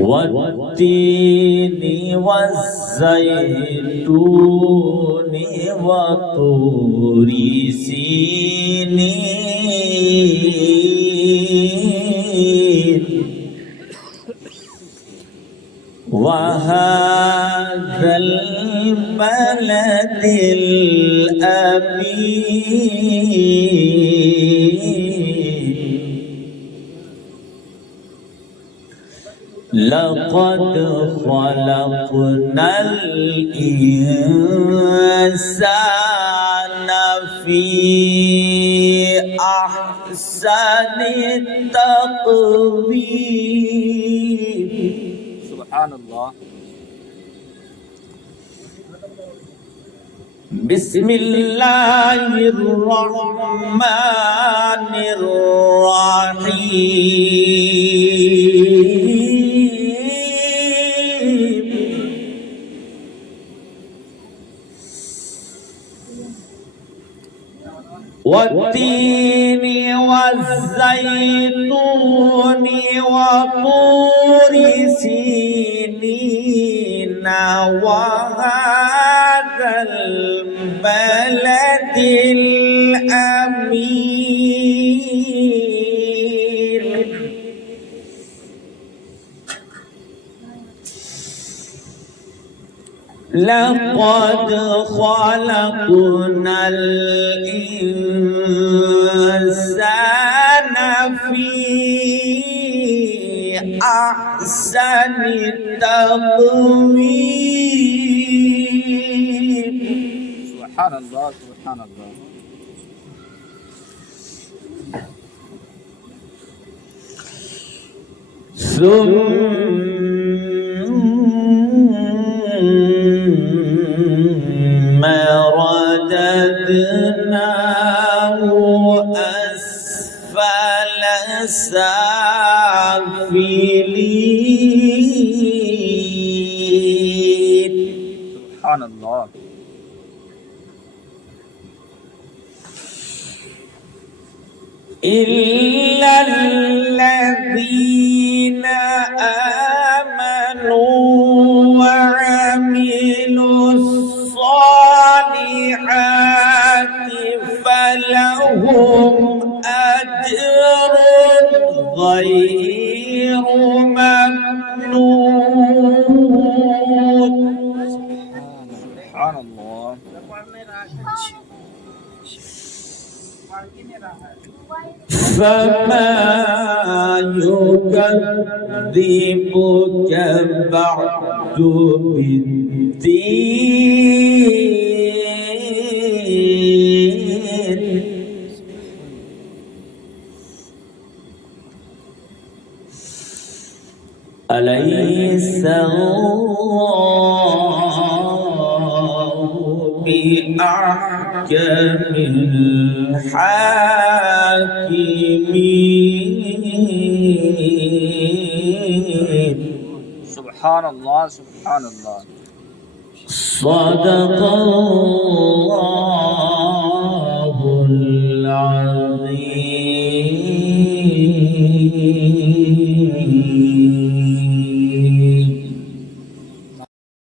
والتين والزيتون وطور سينين وهذا البلد الأمين لقد خلقنا الإنسان في أحسن تقويم. سبحان الله. بسم الله الرحمن الرحيم. والتين والزيتون وطور سينين وهذا البلد الأمين لقد خلقنا الإنسان في أحسن تقويم. سبحان الله سبحان الله. ثم رددناه أسفل سافلين. سبحان الله. إلا الذين آمنوا وعملوا الصالحات فلهم أجر غير ممنون. سبحان الله. فما يكذبك بعد بالدين أليس الله بأحكم الحاكمين. سبحان الله سبحان الله. صدق الله العظيم.